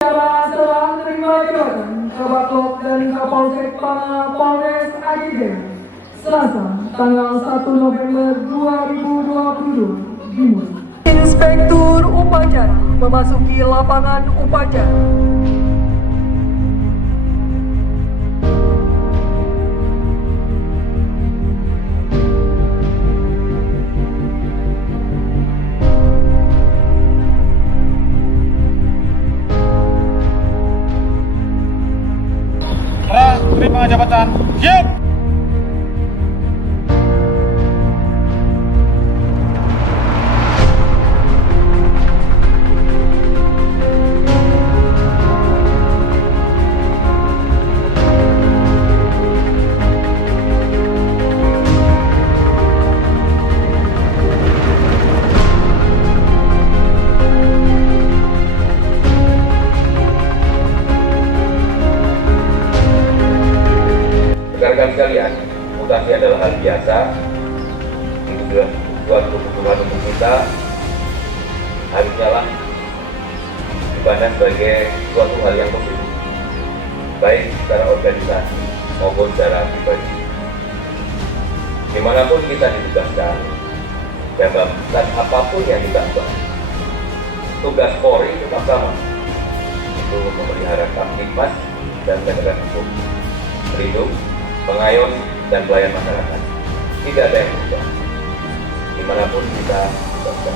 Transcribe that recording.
Setelah menerima jabatan Kabaklok dan Kapolsek Polres Agideng, Selasa, tanggal 1 November 2022, dimulai. Inspektur Upacara memasuki lapangan upacara. Terima jabatan, siap! Rekan-rekan sekalian, mutasi adalah hal biasa. Itu sudah suatu kebutuhan untuk kita. Harusnya lah dipandang sebagai suatu hal yang positif, baik secara organisasi maupun secara pribadi. Dimanapun kita ditugaskan, jabatan apapun yang kita buat, tugas Polri tetap sama, itu memelihara Kamtibmas dan penegakan hukum, melindungi, mengayomi dan pelayan masyarakat. Tidak ada yang berubah dimanapun kita berada.